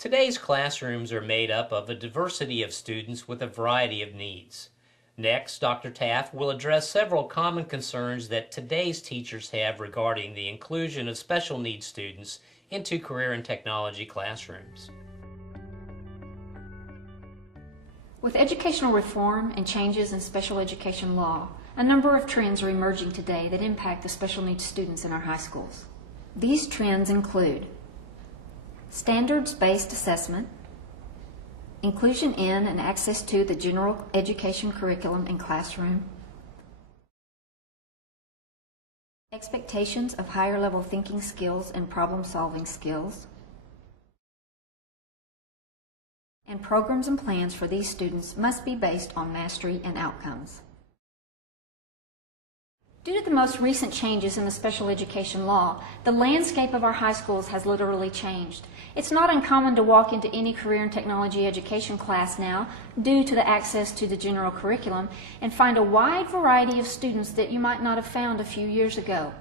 Today's classrooms are made up of a diversity of students with a variety of needs. Next, Dr. Taft will address several common concerns that today's teachers have regarding the inclusion of special needs students into career and technology classrooms. With educational reform and changes in special education law, a number of trends are emerging today that impact the special needs students in our high schools. These trends include standards-based assessment, inclusion in and access to the general education curriculum and classroom, expectations of higher level thinking skills and problem-solving skills, and programs and plans for these students must be based on mastery and outcomes. Due to the most recent changes in the special education law, the landscape of our high schools has literally changed. It's not uncommon to walk into any career and technology education class now, due to the access to the general curriculum, and find a wide variety of students that you might not have found a few years ago.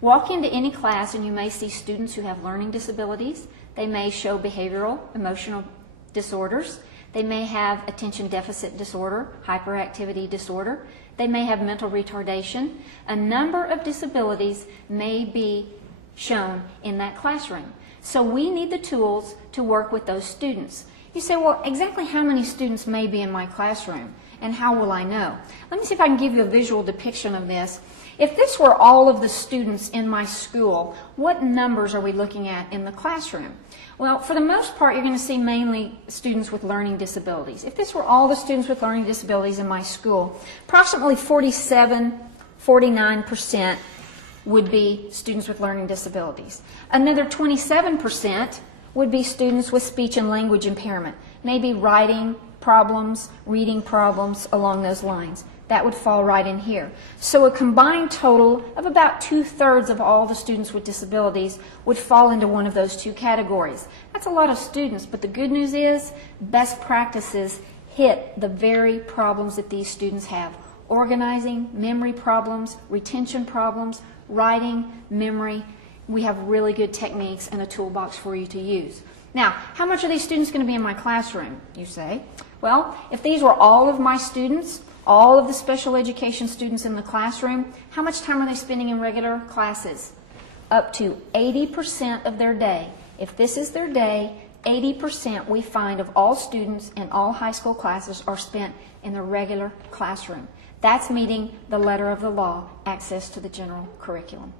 Walk into any class and you may see students who have learning disabilities. They may show behavioral, emotional disorders. They may have attention deficit disorder, hyperactivity disorder. They may have mental retardation. A number of disabilities may be shown in that classroom. So we need the tools to work with those students. You say, well, exactly how many students may be in my classroom and how will I know? Let me see if I can give you a visual depiction of this. If this were all of the students in my school, what numbers are we looking at in the classroom? Well, for the most part, you're going to see mainly students with learning disabilities. If this were all the students with learning disabilities in my school, approximately 49% would be students with learning disabilities. Another 27% would be students with speech and language impairment, maybe writing problems, reading problems, along those lines. That would fall right in here. So a combined total of about 2/3 of all the students with disabilities would fall into one of those two categories. That's a lot of students, but the good news is best practices hit the very problems that these students have. Organizing, memory problems, retention problems, writing, memory. We have really good techniques and a toolbox for you to use. Now, how much are these students going to be in my classroom, you say? Well, if these were all of my students, all of the special education students in the classroom, how much time are they spending in regular classes? Up to 80% of their day. If this is their day, 80% we find of all students in all high school classes are spent in the regular classroom. That's meeting the letter of the law, access to the general curriculum.